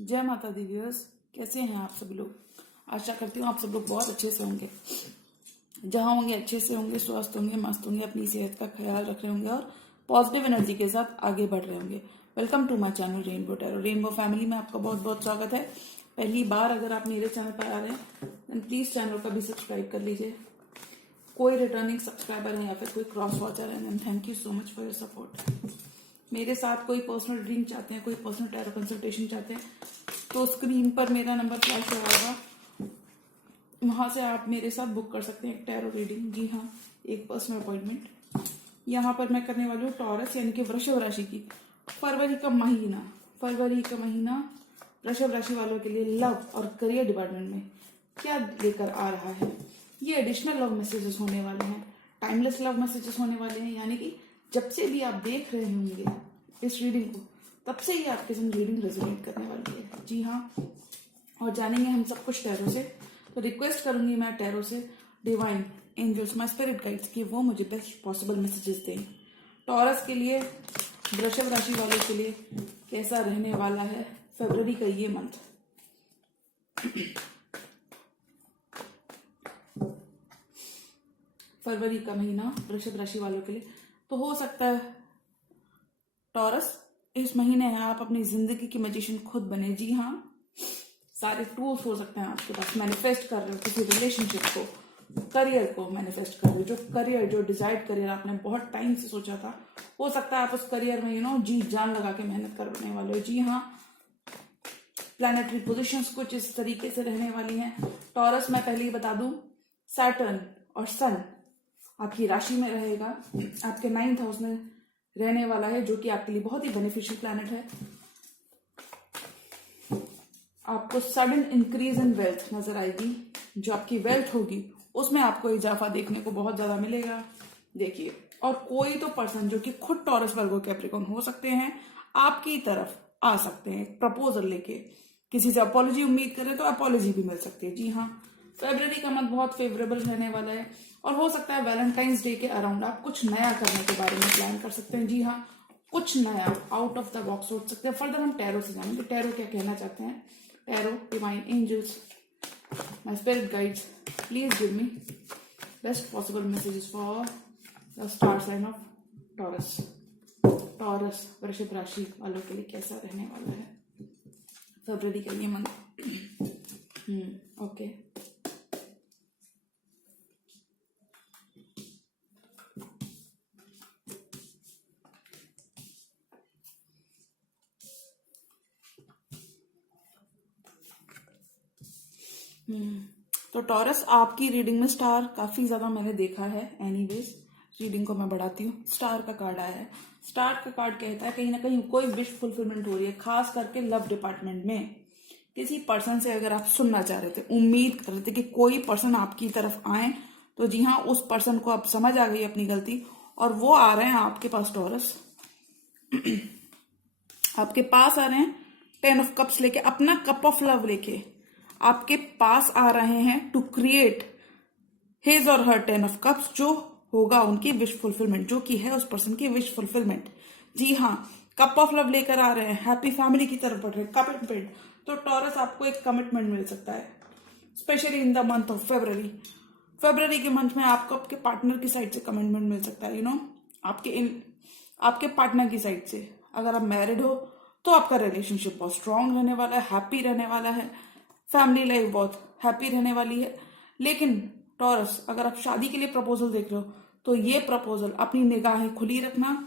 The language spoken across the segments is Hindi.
जय माता दी व्यूअर्स, कैसे हैं आप सभी लोग। आशा करती हूँ आप सब लोग बहुत अच्छे से होंगे। जहाँ होंगे अच्छे से होंगे, स्वस्थ होंगे, मस्त होंगे, अपनी सेहत का ख्याल रख रहे होंगे और पॉजिटिव एनर्जी के साथ आगे बढ़ रहे होंगे। Welcome to my channel Rainbow Tarot. Rainbow family में आपका बहुत बहुत स्वागत है। पहली बार अगर आप मेरे चैनल पर आ रहे हैं तो प्लीज चैनल को भी सब्सक्राइब कर लीजिए। कोई रिटर्निंग सब्सक्राइबर है या फिर कोई क्रॉस वॉचर है, and thank you so much for your support. मेरे साथ कोई पर्सनल रीडिंग चाहते हैं, कोई पर्सनल टैरो कंसल्टेशन चाहते हैं तो स्क्रीन पर मेरा नंबर फ्लैश हो रहा होगा, वहां से आप मेरे साथ बुक कर सकते हैं एक टैरो रीडिंग। जी हाँ, एक पर्सनल अपॉइंटमेंट। यहाँ पर मैं करने वाली हूँ टॉरस यानी कि वृषभ राशि की फरवरी का महीना वृषभ राशि वालों के लिए लव और करियर डिपार्टमेंट में क्या लेकर आ रहा है। ये एडिशनल लव मैसेजेस होने वाले हैं, टाइमलेस लव मैसेजेस होने वाले हैं, यानी कि जब से भी आप देख रहे होंगे इस रीडिंग को तब से ही आपके संग रीडिंग रेजोनेट करने वाली है। जी हाँ, और जानेंगे हम सब कुछ टैरो से। तो रिक्वेस्ट करूंगी मैं टैरो से, divine angels, my spirit guides, कि वो मुझे बेस्ट पॉसिबल मैसेजेस दें। टॉरस के लिए, वृषभ राशि वालों के लिए कैसा रहने वाला है फरवरी का ये मंथ। फरवरी का महीना वृषभ राशि वालों के लिए तो हो सकता है टॉरस इस महीने है आप अपनी जिंदगी की मैजिशियन खुद बने। जी हाँ, सारे टूल्स हो सकते हैं आपके पास। मैनिफेस्ट कर रहे हो किसी रिलेशनशिप को, करियर को मैनिफेस्ट कर रहे हो, जो करियर, जो डिजायर्ड करियर आपने बहुत टाइम से सोचा था, हो सकता है आप उस करियर में जी जान लगा के मेहनत करने वाले हो। जी हाँ, प्लैनेटरी पोजीशंस कुछ इस तरीके से रहने वाली हैं। टॉरस मैं पहले ही बता दूं, सैटर्न और सन आपकी राशि में रहेगा, आपके 9th हाउस में रहने वाला है, जो कि आपके लिए बहुत ही बेनिफिशियल प्लैनेट है। आपको सडन इंक्रीज इन वेल्थ नजर आएगी, जो आपकी वेल्थ होगी उसमें आपको इजाफा देखने को बहुत ज्यादा मिलेगा। देखिए, और कोई तो पर्सन जो कि खुद टॉरस वर्गो कैप्रिकॉर्न हो सकते हैं, आपकी तरफ आ सकते हैं प्रपोजल लेके। किसी से अपॉलॉजी उम्मीद करें तो अपॉलॉजी भी मिल सकती है। जी हाँ, फरवरी का मंथ बहुत फेवरेबल रहने वाला है और हो सकता है वैलेंटाइंस डे के अराउंड आप कुछ नया करने के बारे में प्लान कर सकते हैं। जी हाँ, कुछ नया आउट ऑफ द बॉक्स सोच सकते हैं। फर्दर हम टैरो से जानेंगे, टैरो क्या कहना चाहते हैं। Tarot, divine angels, my spirit guides, please give me best possible messages for the star sign of Taurus. Taurus वृषभ राशि वालों के लिए कैसा रहने वाला है फरवरी का ये मंथ। ओके, तो टॉरस आपकी रीडिंग में स्टार काफी ज्यादा मैंने देखा है। एनीवेज, रीडिंग को मैं बढ़ाती हूँ। स्टार का कार्ड आया है। स्टार का कार्ड कहता है कहीं ना कहीं कोई विश फुलफिलमेंट हो रही है, खास करके लव डिपार्टमेंट में। किसी पर्सन से अगर आप सुनना चाह रहे थे, उम्मीद कर रहे थे कि कोई पर्सन आपकी तरफ आए, तो जी हाँ, उस पर्सन को अब समझ आ गई अपनी गलती और वो आ रहे हैं आपके पास। टॉरस आपके पास आ रहे हैं 10 ऑफ कप्स लेके, अपना कप ऑफ लव लेके आपके पास आ रहे हैं टू क्रिएट हिज और हर 10 ऑफ कप्स, जो होगा उनकी विश फुलफिलमेंट, जो कि है उस पर्सन की विश फुलफिलमेंट। जी हाँ, कप ऑफ लव लेकर आ रहे हैं, हैप्पी फैमिली की तरफ बढ़ रहे हैं, कमिटमेंट। तो टॉरस आपको एक कमिटमेंट मिल सकता है, specially in the month of February. फरवरी के मंथ में आपको आपके पार्टनर की साइड से कमिटमेंट मिल सकता है। आपके पार्टनर की साइड से। अगर आप मैरिड हो तो आपका रिलेशनशिप बहुत स्ट्रांग रहने वाला है, हैप्पी रहने वाला है, फैमिली लाइफ बहुत हैप्पी रहने वाली है। लेकिन टॉरस, अगर आप शादी के लिए प्रपोजल देख रहे हो तो ये प्रपोजल, अपनी निगाहें खुली रखना,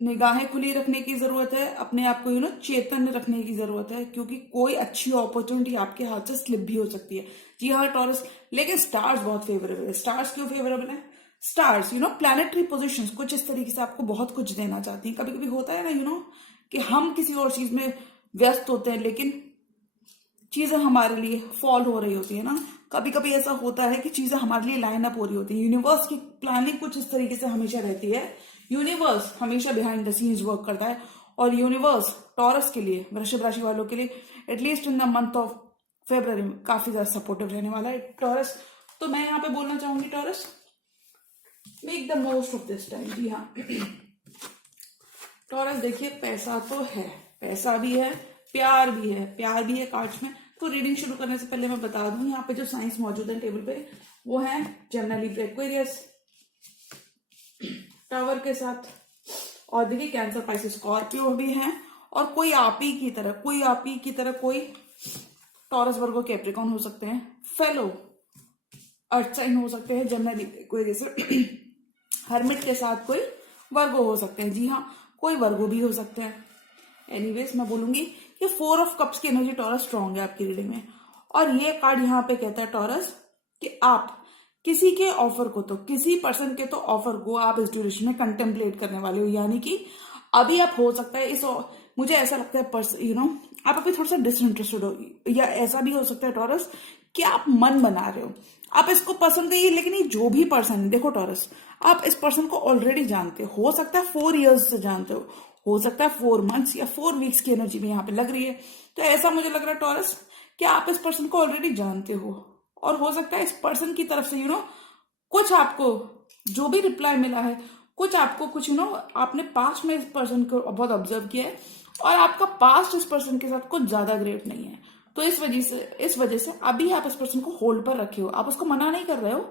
निगाहें खुली रखने की जरूरत है, अपने आप को चेतन रखने की जरूरत है, क्योंकि कोई अच्छी अपॉर्चुनिटी आपके हाथ से स्लिप भी हो सकती है। जी हाँ टॉरस, लेकिन स्टार्स बहुत फेवरेबल है। स्टार्स क्यों फेवरेबल है? स्टार्स प्लैनेटरी पोजीशंस कुछ इस तरीके से आपको बहुत कुछ देना चाहती हैं। कभी कभी होता है ना कि हम किसी और चीज में व्यस्त होते हैं, लेकिन चीजें हमारे लिए फॉल हो रही होती है ना। कभी कभी ऐसा होता है कि चीजें हमारे लिए लाइन अप हो रही होती है। यूनिवर्स की प्लानिंग कुछ इस तरीके से हमेशा रहती है। यूनिवर्स हमेशा बिहाइंड द सीन्स वर्क करता है और यूनिवर्स टॉरस के लिए, वृषभ राशि वालों के लिए, at least in the month of फरवरी में काफी ज्यादा सपोर्टिव रहने वाला है टॉरस। तो मैं यहाँ पे बोलना चाहूंगी Taurus, make the most of this time. जी हाँ, टॉरस देखिए, पैसा तो है, पैसा भी है, प्यार भी है, प्यार भी है कार्ड्स में। तो रीडिंग शुरू करने से पहले मैं बता दूं, यहाँ पे जो साइंस मौजूद है टेबल पे वो है जेमिनी, लिब्रा, एक्वेरियस, टावर के साथ, और देखिए कैंसर, पाइसेस, स्कॉर्पियो भी है। और कोई आप ही की तरह कोई टॉरस, वर्गो, कैप्रिकॉर्न हो सकते हैं, फेलो अर्थ साइन हो सकते हैं जेमिनी, एक्वेरियस, हर्मिट के साथ कोई वर्गो हो सकते हैं। जी हाँ, कोई वर्गो भी हो सकते हैं। एनीवेज मैं बोलूंगी कि 4 ऑफ कप्स की एनर्जी टॉरस स्ट्रांग है आपकी रीडिंग में। और ये कार्ड यहाँ पे कहता है टॉरस कि आप किसी के ऑफर को, तो किसी पर्सन के तो ऑफर को आप इस ड्यूरेशन में कंटेम्पलेट करने वाले हो, यानी कि अभी आप हो सकता है इस, मुझे ऐसा लगता है आप अभी थोड़ा सा डिसइंटरेस्टेड हो, या ऐसा भी हो सकता है टॉरस कि आप मन बना रहे हो, आप इसको पसंद करिए, लेकिन ये जो भी पर्सन है, देखो टॉरस, आप इस पर्सन को ऑलरेडी जानते हो सकता है 4 इयर्स से जानते हो सकता है 4 मंथ्स या 4 वीक्स की एनर्जी भी यहाँ पे लग रही है। तो ऐसा मुझे लग रहा है टॉरस कि आप इस पर्सन को ऑलरेडी जानते हो, और हो सकता है इस पर्सन की तरफ से कुछ आपको जो भी रिप्लाई मिला है, कुछ आपको कुछ आपने पास्ट में इस पर्सन को बहुत ऑब्जर्व किया है, और आपका पास्ट इस पर्सन के साथ कुछ ज्यादा ग्रेट नहीं है। तो इस वजह से अभी आप इस पर्सन को होल्ड पर रखे हो, आप उसको मना नहीं कर रहे हो,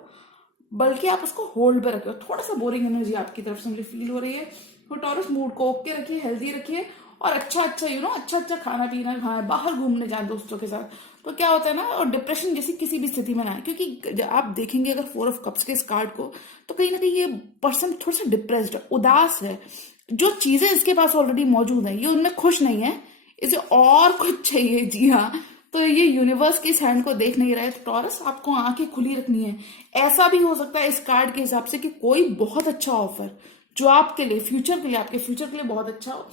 बल्कि आप उसको होल्ड पर रखे हो। थोड़ा सा बोरिंग एनर्जी आपकी तरफ से मुझे फील हो रही है। तो टॉरस मूड को ओके रखिए, हेल्दी रखिए, और अच्छा अच्छा खाना पीना खाए, बाहर घूमने जाए दोस्तों के साथ। तो क्या होता है ना, और डिप्रेशन जैसी किसी भी स्थिति में ना आए, क्योंकि आप देखेंगे अगर 4 ऑफ कप्स के इस कार्ड को, तो कहीं ना कहीं ये पर्सन थोड़ा सा डिप्रेस्ड है, उदास है। जो चीजें इसके पास ऑलरेडी मौजूद है, ये उनमें खुश नहीं है, इसे और कुछ चाहिए। जी हाँ, तो ये यूनिवर्स की इस हैंड को देख नहीं रहा है। तो टॉरस आपको आंखें खुली रखनी है। ऐसा भी हो सकता है इस कार्ड के हिसाब से कि कोई बहुत अच्छा ऑफर जो आपके लिए फ्यूचर के लिए, आपके फ्यूचर के लिए बहुत अच्छा हो,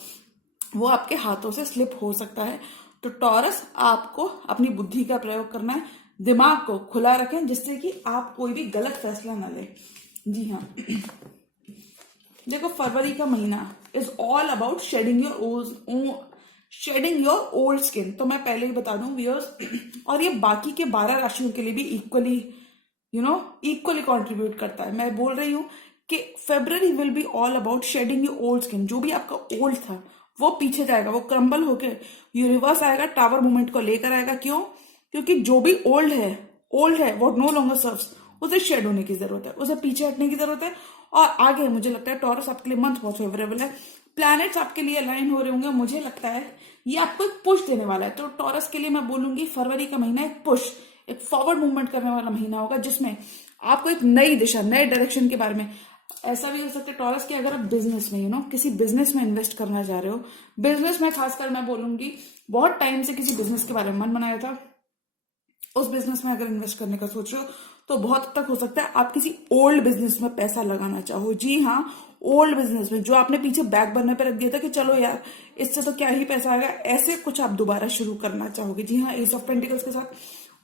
वो आपके हाथों से स्लिप हो सकता है। तो टॉरस आपको अपनी बुद्धि का प्रयोग करना है, दिमाग को खुला रखें, जिससे कि आप कोई भी गलत फैसला ना लें। जी हाँ, देखो फरवरी का महीना is all about shedding your old skin. तो मैं पहले ही बता दूं व्यूअर्स, और ये बाकी के 12 राशियों के लिए भी इक्वली कंट्रीब्यूट करता है। मैं बोल रही हूं कि February will be all about shedding your old skin. जो भी आपका ओल्ड था वो पीछे जाएगा, वो क्रम्बल होके यूनिवर्स आएगा, टावर मूवमेंट को लेकर आएगा। क्यों? क्योंकि जो भी ओल्ड है वो नो लॉन्गर सर्व्स, उसे शेड होने की जरूरत है, उसे पीछे हटने की जरूरत है। और आगे मुझे लगता है टॉरस आपके लिए मंथ बहुत फेवरेबल है, प्लैनेट्स आपके लिए अलाइन हो रहे होंगे, मुझे लगता है ये आपको एक पुश देने वाला है। तो टॉरस के लिए मैं बोलूंगी फरवरी का महीना एक पुश, एक फॉरवर्ड मूवमेंट करने वाला महीना होगा, जिसमें आपको एक नई दिशा, नए डायरेक्शन के बारे में। ऐसा भी हो सकता है टॉरस कि अगर आप बिजनेस में किसी बिजनेस में इन्वेस्ट करना चाह रहे हो, बिजनेस में खासकर मैं बोलूंगी बहुत टाइम से किसी बिजनेस के बारे में मन बनाया था, उस बिजनेस में अगर इन्वेस्ट करने का सोच रहे हो, तो बहुत हद तक हो सकता है आप किसी ओल्ड बिजनेस में पैसा लगाना चाहो। जी हाँ, ओल्ड बिजनेस में जो आपने पीछे बैक बर्नर पे रख दिया था कि चलो यार इससे तो क्या ही पैसा आएगा, ऐसे कुछ आप दोबारा शुरू करना चाहोगे। जी हाँ, एस ऑफ पेंटिकल्स के साथ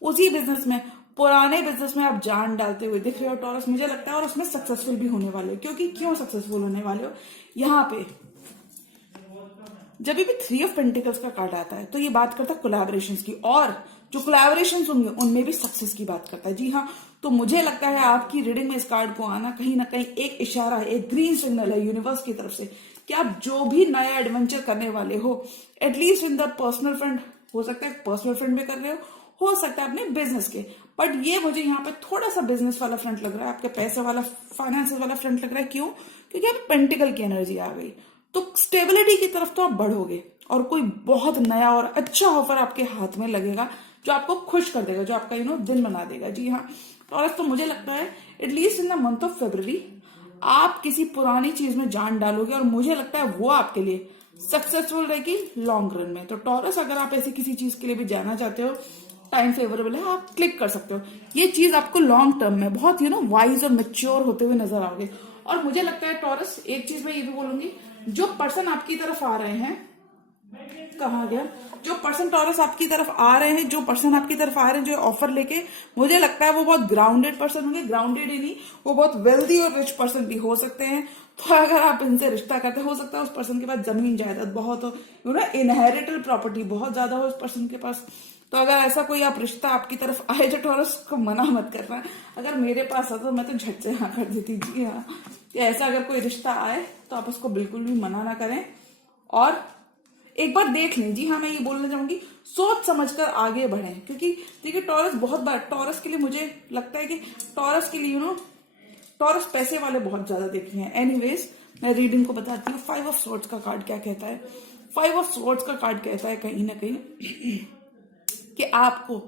उसी बिजनेस में, पुराने बिजनेस में आप जान डालते हुए दिख रहे हो टॉरस, मुझे लगता है, और उसमें सक्सेसफुल भी होने वाले हो। क्योंकि क्यों सक्सेसफुल होने वाले हो, यहाँ पे जब भी 3 ऑफ पेंटिकल्स का कार्ड आता है तो ये बात करता है कोलैबोरेशंस की, और जो कोलैबोरेशंस होंगे उनमें भी सक्सेस की बात करता है। जी हाँ, तो मुझे लगता है आपकी रीडिंग में इस कार्ड को आना कहीं ना कहीं एक इशारा है, एक ग्रीन सिग्नल है यूनिवर्स की तरफ से कि आप जो भी नया एडवेंचर करने वाले हो, at least in the personal front, हो सकता है पर्सनल फ्रंट में कर रहे हो सकता है अपने बिजनेस के, बट ये मुझे यहाँ पे थोड़ा सा बिजनेस वाला फ्रंट लग रहा है, आपके पैसे वाला, फाइनेंस वाला फ्रंट लग रहा है। क्यों? क्योंकि आप पेंटिकल की एनर्जी आ गई, तो स्टेबिलिटी की तरफ तो आप बढ़ोगे, और कोई बहुत नया और अच्छा ऑफर आपके हाथ में लगेगा जो आपको खुश कर देगा, जो आपका दिन बना देगा। जी हाँ टॉरस, तो मुझे लगता है at least in the month of February आप किसी पुरानी चीज में जान डालोगे, और मुझे लगता है वो आपके लिए सक्सेसफुल रहेगी लॉन्ग रन में। तो टॉरस, अगर आप ऐसी किसी चीज के लिए भी जाना चाहते हो, टाइम फेवरेबल है, आप क्लिक कर सकते हो। ये चीज आपको लॉन्ग टर्म में बहुत वाइज और मेच्योर होते हुए नजर आओगे। और मुझे लगता है टॉरस, एक चीज मैं ये भी बोलूंगी, जो पर्सन आपकी तरफ आ रहे हैं, कहा गया, जो पर्सन टॉरस आपकी तरफ आ रहे हैं, जो पर्सन आपकी तरफ आ रहे हैं जो ऑफर लेके, मुझे लगता है वो बहुत ग्राउंडेड पर्सन होंगे। ग्राउंडेड ही नहीं, वो बहुत वेल्दी और रिच पर्सन भी हो सकते हैं। तो अगर आप इनसे रिश्ता करते, हो सकता है उस पर्सन के पास जमीन जायदाद बहुत हो, इनहेरिटेबल प्रॉपर्टी बहुत ज्यादा हो उस पर्सन के पास। तो अगर ऐसा कोई आप रिश्ता आपकी तरफ आए तो टॉरस को मना मत करना। अगर मेरे पास आता तो मैं तो झट से हाँ कर देती। जी हाँ, ऐसा अगर कोई रिश्ता आए तो आप उसको बिल्कुल भी मना ना करें। और एक बार देख लें। जी हाँ, मैं ये बोलना चाहूंगी, सोच समझकर आगे बढ़ें, क्योंकि देखिए टॉरस बहुत बार, टॉरस के लिए मुझे लगता है कि टॉरस के लिए टॉरस पैसे वाले बहुत ज्यादा देखे हैं। एनीवेज, मैं रीडिंग को बताती हूँ। 5 ऑफ स्वॉर्ड्स का कार्ड क्या कहता है? 5 ऑफ स्वॉर्ड्स का कार्ड कहता है कहीं ना कहीं कि आपको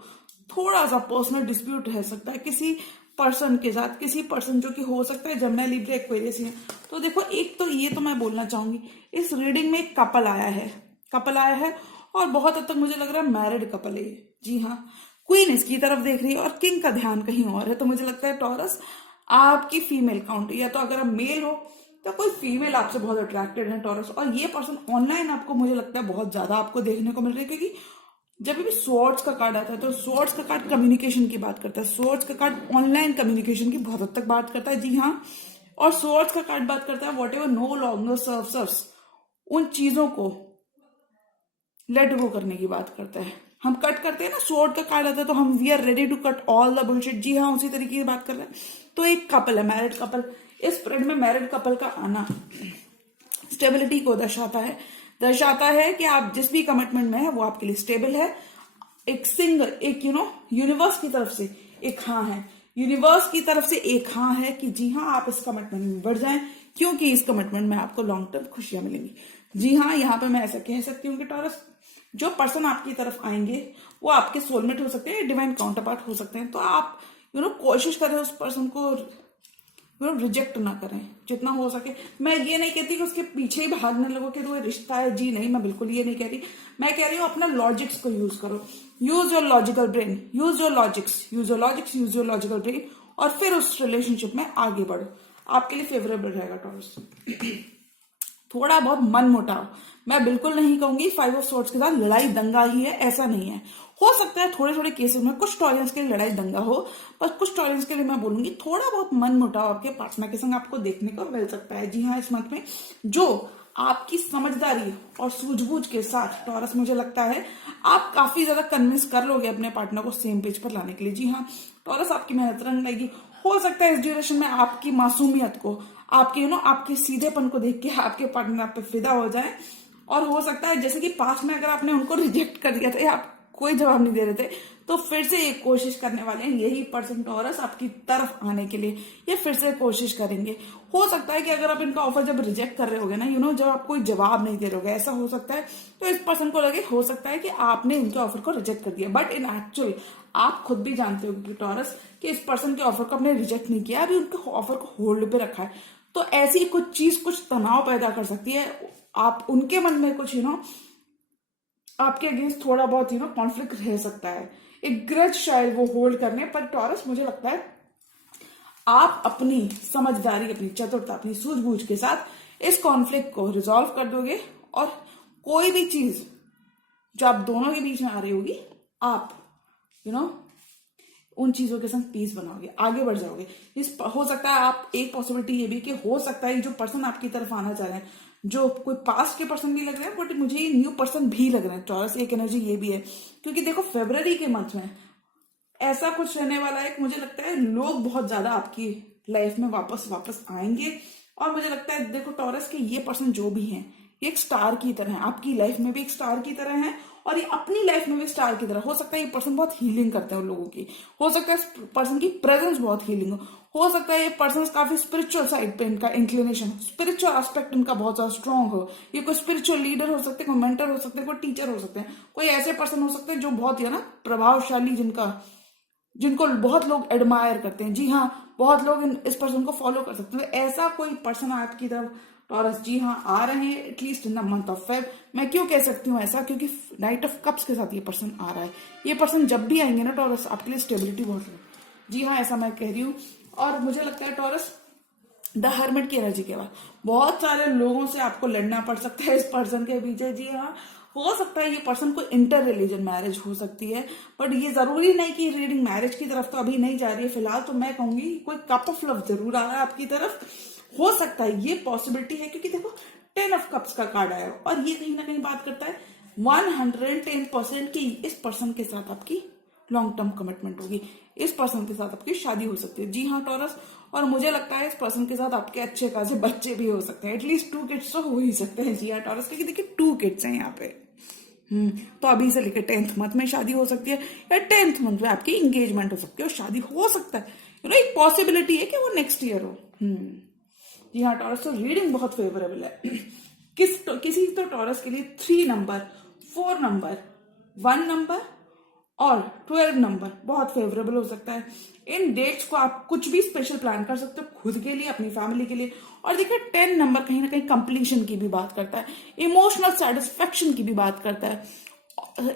थोड़ा सा पर्सनल डिस्प्यूट रह सकता है किसी पर्सन के साथ, किसी पर्सन जो कि हो सकता है जमुना लिब्रा एक्वेरियस है। तो देखो, एक तो ये तो मैं बोलना चाहूंगी, इस रीडिंग में एक कपल आया है और बहुत हद तक मुझे लग रहा है मैरिड कपल है ये। जी हाँ, क्वीन इसकी तरफ देख रही है और किंग का ध्यान कहीं और है। तो मुझे लगता है टॉरस, आपकी फीमेल काउंट, या तो अगर आप मेल हो तो कोई फीमेल आपसे बहुत अट्रैक्टेड है टॉरस। और ये पर्सन ऑनलाइन आपको मुझे लगता है बहुत ज्यादा आपको देखने को मिल रही है, क्योंकि जब भी स्वॉर्ड्स का कार्ड आता है तो स्वॉर्ड्स का कार्ड कम्युनिकेशन की बात करता है, स्वॉर्ड्स का कार्ड ऑनलाइन कम्युनिकेशन की बहुत हद तक बात करता है। जी हाँ, और स्वॉर्ड्स का कार्ड बात करता है whatever no longer serves us, उन चीजों को लेट गो करने की बात करता है। हम कट करते हैं ना, स्वॉर्ड का कार्ड आता है तो हम we are ready to cut all the bullshit. जी हाँ, उसी तरीके की बात कर रहे हैं। तो एक कपल है, मैरिड कपल। इस स्प्रेड में मैरिड कपल का आना स्टेबिलिटी को दर्शाता है कि आप जिस भी कमिटमेंट में है वो आपके लिए स्टेबल है। एक सिंगल, एक यूनिवर्स की तरफ से एक हाँ है, यूनिवर्स की तरफ से एक हाँ है कि जी हाँ, आप इस कमिटमेंट में बढ़ जाएं, क्योंकि इस कमिटमेंट में आपको लॉन्ग टर्म खुशियां मिलेंगी। जी हाँ, यहाँ पे मैं ऐसा कह सकती हूँ कि टॉरस, जो पर्सन आपकी तरफ आएंगे वो आपके सोलमेट हो सकते हैं, डिवाइन काउंटर पार्ट हो सकते हैं। तो आप कोशिश करें उस पर्सन को रिजेक्ट ना करें जितना हो सके। मैं ये नहीं कहती कि उसके पीछे ही भागने लगो कि वो रिश्ता है। जी नहीं, मैं बिल्कुल ये नहीं कह रही। मैं कह रही हूँ अपना लॉजिक्स को यूज करो, use your logical brain, use your logical brain, और फिर उस रिलेशनशिप में आगे बढ़ो। आपके लिए फेवरेबल रहेगा टॉरस। थोड़ा बहुत मन मुटाव, मैं बिल्कुल नहीं कहूंगी 5 ऑफ स्वॉर्ड्स के साथ लड़ाई दंगा ही है, ऐसा नहीं है। हो सकता है थोड़े थोड़े केसेस में कुछ टॉलरेंस के लिए लड़ाई दंगा हो, पर कुछ टॉलरेंस के लिए मैं बोलूंगी थोड़ा बहुत मन मुटाव आपके पार्टनर के संग आपको देखने को मिल सकता है। जी हाँ, इस मंथ में जो आपकी समझदारी और सूझबूझ के साथ टॉरस, मुझे लगता है आप काफी ज्यादा कन्विंस कर लोगे अपने पार्टनर को सेम पेज पर लाने के लिए। जी हाँ, टॉरस आपकी मेहनत रंग लाएगी। हो सकता है इस ड्यूरेशन में आपकी मासूमियत को, आपके आपके सीधेपन को देख के आपके पार्टनर आप पे फिदा हो जाए। और हो सकता है जैसे कि पास्ट में अगर आपने उनको रिजेक्ट कर दिया था या आप कोई जवाब नहीं दे रहे थे, तो फिर से एक कोशिश करने वाले हैं यही पर्सन टॉरस आपकी तरफ आने के लिए, ये फिर से कोशिश करेंगे। हो सकता है कि अगर आप इनका ऑफर जब रिजेक्ट कर रहे होगे ना, जब आप कोई जवाब नहीं दे रहे होगे, ऐसा हो सकता है तो इस पर्सन को लगे हो सकता है कि आपने इनके ऑफर को रिजेक्ट कर दिया। बट इन एक्चुअल आप खुद भी जानते हो कि टॉरस, कि इस पर्सन के ऑफर को आपने रिजेक्ट नहीं किया, अभी उनके ऑफर को होल्ड पे रखा है। तो ऐसी कुछ चीज कुछ तनाव पैदा कर सकती है, आप उनके मन में कुछ आपके अगेंस्ट थोड़ा बहुत कॉन्फ्लिक्ट रह सकता है, एक ग्रज शायद वो होल्ड करने पर। टॉरस, मुझे लगता है आप अपनी समझदारी, अपनी चतुरता, अपनी सूझबूझ के साथ इस कॉन्फ्लिक्ट को रिजॉल्व कर दोगे, और कोई भी चीज जो आप दोनों के बीच में आ रही होगी, आप उन चीजों के संग पीस बनाओगे, आगे बढ़ जाओगे। हो सकता है आप, एक पॉसिबिलिटी ये भी कि हो सकता है जो पर्सन आपकी तरफ आना चाह रहे हैं, जो कोई पास्ट के पर्सन भी लग रहे हैं, बट मुझे ये न्यू पर्सन भी लग रहे हैं। टॉरस, एक एनर्जी ये भी है, क्योंकि देखो फरवरी के मंथ में ऐसा कुछ रहने वाला है, मुझे लगता है लोग बहुत ज्यादा आपकी लाइफ में वापस आएंगे। और मुझे लगता है देखो टॉरस के ये पर्सन जो भी हैं, ये एक स्टार की तरह है, आपकी लाइफ में भी एक स्टार की तरह है, और ये अपनी लाइफ में भी स्टार की तरह। हो सकता है ये पर्सन बहुत हीलिंग करते हैं उन लोगों की, हो सकता है पर्सन की प्रेजेंस बहुत हीलिंग हो सकता है ये पर्सन काफी स्पिरिचुअल साइड पे इनका इंक्लिनेशन, स्पिरिचुअल एस्पेक्ट इनका बहुत ज्यादा स्ट्रॉन्ग हो। ये कोई स्पिरिचुअल लीडर हो सकते हैं, कोई मेंटर हो सकते हैं, कोई टीचर हो सकते हैं, कोई ऐसे पर्सन हो सकते हैं जो बहुत प्रभावशाली, जिनको बहुत लोग एडमायर करते हैं। जी हाँ, बहुत लोग इस पर्सन को फॉलो कर सकते हैं। ऐसा कोई पर्सन आपकी तरफ टॉरस, जी हाँ, आ रहे हैं at least in the month of Feb. मैं क्यों कह सकती हूँ ऐसा, क्योंकि नाइट ऑफ कप्स के साथ ये पर्सन आ रहा है। ये पर्सन जब भी आएंगे ना टॉरस, आपके लिए स्टेबिलिटी बहुत है। जी हाँ, ऐसा मैं कह रही हूँ। और मुझे लगता है टॉरस, द हर्मिट की एनर्जी के बाद बहुत सारे लोगों से आपको लड़ना पड़ सकता है इस पर्सन के पीछे। जी हाँ, हो सकता है ये पर्सन को इंटर रिलीजन मैरिज हो सकती है, बट ये जरूरी नहीं कि रीडिंग मैरिज की तरफ तो अभी नहीं जा रही है फिलहाल। तो मैं कहूंगी कोई कप ऑफ लव जरूर आ रहा है आपकी तरफ, हो सकता है ये पॉसिबिलिटी है, क्योंकि देखो 10 ऑफ कप्स का कार्ड आया और ये कहीं ना कहीं बात करता है 110% की इस पर्सन के साथ आपकी लॉन्ग टर्म कमिटमेंट होगी। इस पर्सन के साथ आपकी शादी हो सकती है। जी हाँ टॉरस, और मुझे लगता है इस पर्सन के साथ आपके अच्छे खासे बच्चे भी हो सकते हैं, एटलीस्ट 2 किड्स तो हो ही सकते हैं। जी हाँ टॉरस, क्योंकि देखिए 2 किड्स हैं यहाँ पे। तो अभी से लेकर 10th मंथ में शादी हो सकती है, या 10th मंथ में आपकी एंगेजमेंट हो सकती है, और शादी हो सकता है, एक पॉसिबिलिटी है कि वो नेक्स्ट ईयर हो। जी हाँ टॉरस, तो रीडिंग बहुत फेवरेबल है। किसी तो टॉरस के लिए 3 नंबर, 4 नंबर, 1 नंबर और 12 नंबर बहुत फेवरेबल हो सकता है। इन डेट्स को आप कुछ भी स्पेशल प्लान कर सकते हो, खुद के लिए, अपनी फैमिली के लिए। और देखिए 10 नंबर कहीं ना कहीं कंप्लीशन की भी बात करता है, इमोशनल सेटिस्फेक्शन की भी बात करता है,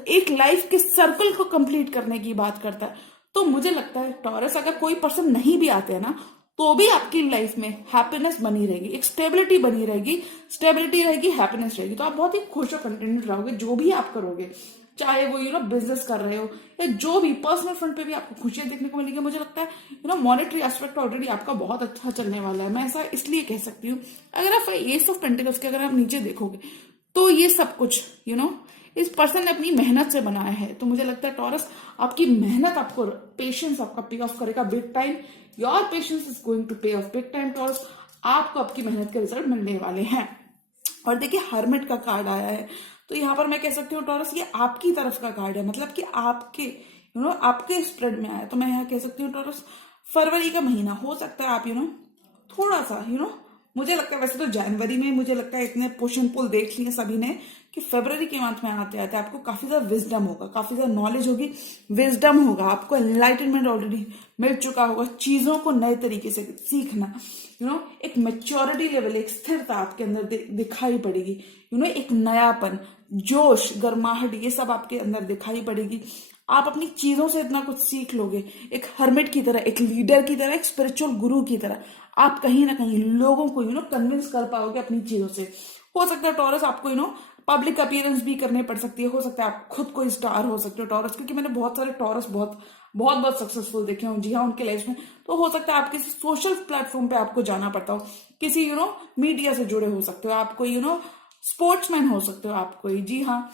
एक लाइफ के सर्कल को कंप्लीट करने की बात करता है। तो मुझे लगता है टॉरस, अगर कोई पर्सन नहीं भी आते हैं ना, तो भी आपकी लाइफ में हैप्पीनेस बनी रहेगी, एक स्टेबिलिटी बनी रहेगी, स्टेबिलिटी रहेगी, हैप्पीनेस रहेगी। तो आप बहुत ही खुश और कंटेंटेड रहोगे जो भी आप करोगे, चाहे वो बिजनेस कर रहे हो या जो भी पर्सनल फ्रंट पे भी आपको खुशियां देखने को मिलेगी। मुझे लगता है मॉनेटरी एस्पेक्ट ऑलरेडी आपका बहुत अच्छा चलने वाला है, मैं ऐसा इसलिए कह सकती हूँ। अगर आप एस ऑफ पेंटिकल्स के अगर आप नीचे देखोगे तो ये सब कुछ इस पर्सन ने अपनी मेहनत से बनाया है। तो मुझे लगता है टॉरस, आपकी मेहनत आपको, पेशेंस आपका पे ऑफ करेगा big time. Your patience is going to pay off big time Taurus, आपको आपकी मेहनत के रिजल्ट मिलने वाले हैं। और देखिए हर्मिट का कार्ड आया है, तो यहाँ पर मैं कह सकती हूँ टॉरस, ये आपकी तरफ का कार्ड है, मतलब कि आपके आपके स्प्रेड में आया। तो मैं यहाँ कह सकती हूँ टॉरस, फरवरी का महीना हो सकता है आप थोड़ा सा मुझे लगता है, वैसे तो जनवरी में मुझे लगता है इतने पुश एंड पुल देख लिए सभी ने कि फरवरी के मंथ में आते आते आपको काफी ज्यादा विजडम होगा, काफी ज्यादा नॉलेज होगी, विजडम होगा, आपको एनलाइटनमेंट ऑलरेडी मिल चुका होगा, चीजों को नए तरीके से सीखना, एक मेच्योरिटी लेवल, एक स्थिरता आपके अंदर दिखाई पड़ेगी, एक नयापन, जोश, गर्माहट, ये सब आपके अंदर दिखाई पड़ेगी। आप अपनी चीजों से इतना कुछ सीख लोगे, एक हर्मिट की तरह, एक लीडर की तरह, एक स्पिरिचुअल गुरु की तरह आप कहीं ना कहीं लोगों को कन्विंस कर पाओगे अपनी चीजों से। हो सकता है टॉरस आपको पब्लिक अपीयरेंस भी करनी पड़ सकती है, हो सकता है आप खुद कोई स्टार हो सकते हो टॉरस, क्योंकि मैंने बहुत सारे टॉरस बहुत बहुत बहुत सक्सेसफुल देखे हूँ। जी हाँ, उनके लाइफ में। तो हो सकता है आप किसी सोशल प्लेटफॉर्म पे आपको जाना पड़ता हो, किसी मीडिया से जुड़े हो सकते हो, आप कोई स्पोर्ट्समैन हो सकते हो आप कोई। जी हाँ,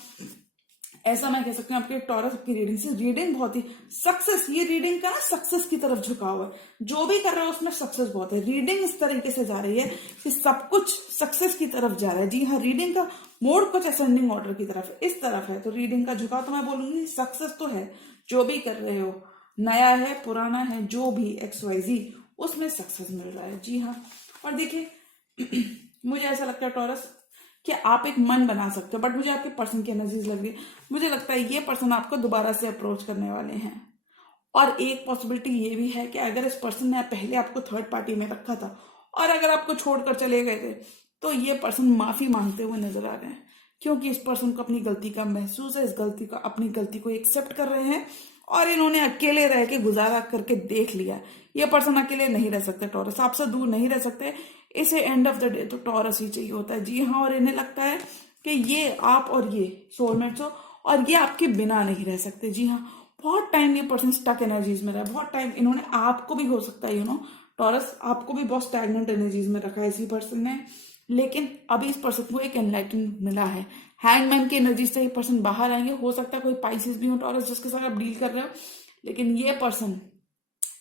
ऐसा मैं कह सकती हूँ आपके टॉरस की रीडिंग से। रीडिंग बहुत ही सक्सेस, ये रीडिंग का सक्सेस की तरफ झुका हुआ है, जो भी कर रहा है उसमें सक्सेस बहुत है। रीडिंग इस तरीके से जा रही है कि सब कुछ सक्सेस की तरफ जा रहा है। जी हाँ, रीडिंग का मोड कुछ असेंडिंग ऑर्डर की तरफ, इस तरफ है। तो रीडिंग का झुकाव तो मैं बोलूंगी सक्सेस तो है, जो भी कर रहे हो, नया है, पुराना है, जो भी XYZ, उसमें सक्सेस मिल रहा है। जी हाँ, और देखिए मुझे ऐसा लगता है टॉरस कि आप एक मन बना सकते हो, बट मुझे आपके पर्सन की एनर्जीज लग रही है। मुझे लगता है ये पर्सन आपको दोबारा से अप्रोच करने वाले हैं। और एक पॉसिबिलिटी ये भी है कि अगर इस पर्सन ने पहले आपको थर्ड पार्टी में रखा था और अगर आपको छोड़कर चले गए थे, तो ये पर्सन माफी मांगते हुए नजर आ रहे हैं, क्योंकि इस पर्सन को अपनी गलती का महसूस है, अपनी गलती को एक्सेप्ट कर रहे हैं, और इन्होंने अकेले रह के गुजारा करके देख लिया। ये पर्सन अकेले नहीं रह सकते टॉरस, आपसे दूर नहीं रह सकते। इसे एंड ऑफ द डे तो टॉरस ही चाहिए होता है। जी हाँ, और इन्हें लगता है कि ये आप और ये सोलमेट्स हो, और ये आपके बिना नहीं रह सकते। जी हाँ, बहुत टाइम ये पर्सन स्टक एनर्जीज में रहा, बहुत टाइम इन्होंने आपको भी हो सकता है टॉरस, आपको भी बहुत स्टैग्नेंट एनर्जीज में रखा है इसी पर्सन ने, लेकिन अभी इस पर्सन को एक एनलाइटन मिला है। हैंगमैन की एनर्जी से ये पर्सन बाहर आएंगे। हो सकता है कोई पाइसेस भी हो टॉरस जिसके साथ आप डील कर रहे हो, लेकिन ये पर्सन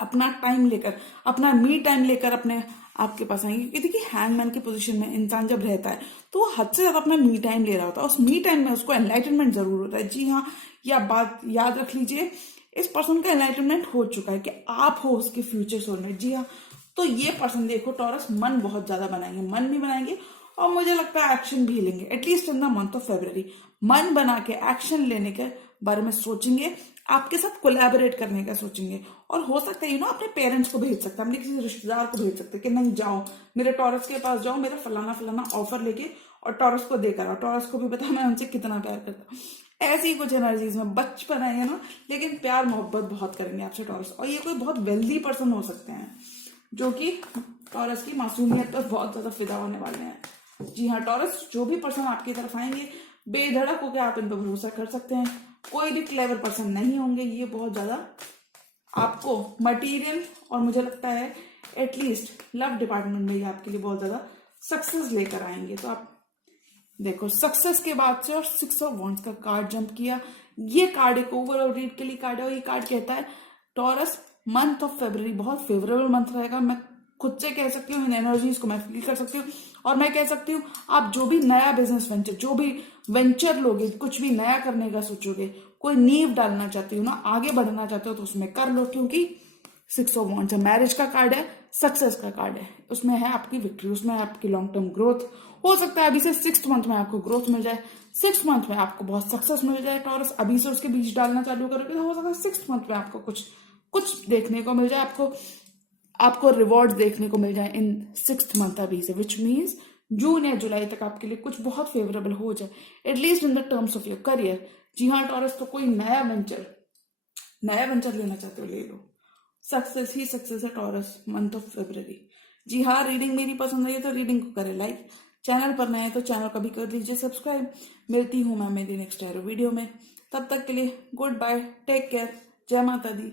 अपना टाइम लेकर, अपना मी टाइम लेकर अपने आपके पास आएंगे। क्योंकि देखिए हैंगमैन की पोजीशन में इंसान जब रहता है तो वो हद से ज्यादा अपना मी टाइम ले रहा होता है, उस मी टाइम में उसको एनलाइटनमेंट जरूर होता है। जी हाँ, यह बात याद रख लीजिए, इस पर्सन का एनलाइटनमेंट हो चुका है कि आप हो उसके फ्यूचर सोलमेट। जी हाँ, तो ये पर्सन देखो टॉरस मन बहुत ज्यादा बनाएंगे, मन भी बनाएंगे, और मुझे लगता है एक्शन भी लेंगे, at least in the month of February. मन बना के एक्शन लेने के बारे में सोचेंगे, आपके साथ कोलैबोरेट करने का सोचेंगे, और हो सकता है अपने पेरेंट्स को भेज सकते हैं, अपने किसी रिश्तेदार को भेज सकते हैं कि नहीं जाओ मेरे टॉरस के पास, जाओ मेरा फलाना फलाना ऑफर लेके और टॉरस को देकर आओ। टॉरस को भी पता है मैं उनसे कितना प्यार करता हूँ। ऐसी ही कुछ एनर्जीज में बचपन है लेकिन प्यार मोहब्बत बहुत करेंगे आपसे टॉरस। और ये कोई बहुत वेल्दी पर्सन हो सकते हैं जो कि टॉरस की मासूमियत पर बहुत ज्यादा फिदा होने वाले हैं। जी हाँ टॉरस, जो भी पर्सन आपकी तरफ आएंगे बेधड़क होकर आप इन पर भरोसा कर सकते हैं। कोई भी क्लेवर पर्सन नहीं होंगे, ये बहुत ज्यादा आपको मटेरियल और मुझे लगता है एटलीस्ट लव डिपार्टमेंट में ये आपके लिए बहुत ज्यादा सक्सेस लेकर आएंगे। तो आप देखो सक्सेस के बाद से और 6 ऑफ वॉन्ड्स का कार्ड जंप किया, ये कार्ड एक ओवरऑल रीड के लिए कार्ड है और ये कार्ड कहता है टॉरस मंथ ऑफ फेब्रुअरी बहुत फेवरेबल मंथ रहेगा। मैं खुद से कह सकती हूँ, इन एनर्जीज को मैं फील कर सकती हूँ और मैं कह सकती हूँ आप जो भी नया बिजनेस वेंचर, जो भी वेंचर लोगे, कुछ भी नया करने का सोचोगे, कोई नींव डालना चाहती हो ना, आगे बढ़ना चाहते हो तो उसमें कर लो, क्योंकि 6 ऑफ वॉन्ड्स है, मैरिज का कार्ड है, सक्सेस का कार्ड है, उसमें है आपकी विक्ट्री, उसमें है आपकी लॉन्ग टर्म ग्रोथ। हो सकता है अभी से 6th मंथ में आपको ग्रोथ मिल जाए, 6th मंथ में आपको बहुत सक्सेस मिल जाए टॉरस, अभी से उसके बीज डालना चालू करोगे तो हो सकता है 6th मंथ में आपको कुछ देखने को मिल जाए, आपको रिवॉर्ड देखने को मिल जाए इन 6th मंथ अभी से, विच मीन्स जून या जुलाई तक आपके लिए कुछ बहुत फेवरेबल हो जाए, at least in the terms of your career. जी हाँ टॉरस, तो कोई नया वेंचर लेना चाहते हो ले लो, सक्सेस ही सक्सेस है टॉरस मंथ ऑफ फेब्रुअरी। जी हाँ, रीडिंग मेरी पसंद आई है तो रीडिंग को करें लाइक, चैनल पर नए हैं तो चैनल को भी कर दीजिए सब्सक्राइब। मिलती हूँ मैं मेरी नेक्स्ट वीडियो में, तब तक के लिए गुड बाय, टेक केयर, जय माता दी।